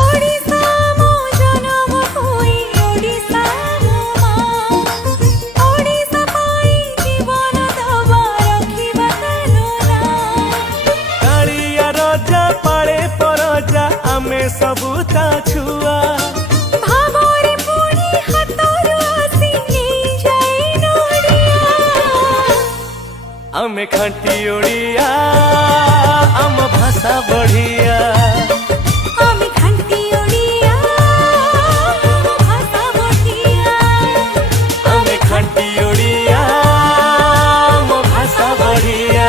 ओडिशा मो जनम होई ओडिशा मो माँ ओडिशा पाई जीवन दबा रखिबा कानूना कालिया रजा पाले परजा आमे सबू ता छुआ भावरे पुणी हातरु आसी नहीं जाए नोडिया आमे खांटी ओडिया आम भाषा बढ़िया आमी खांटी ओडिया आम भाषा बढ़िया आमे खांटी ओडिया आम भाषा बढ़िया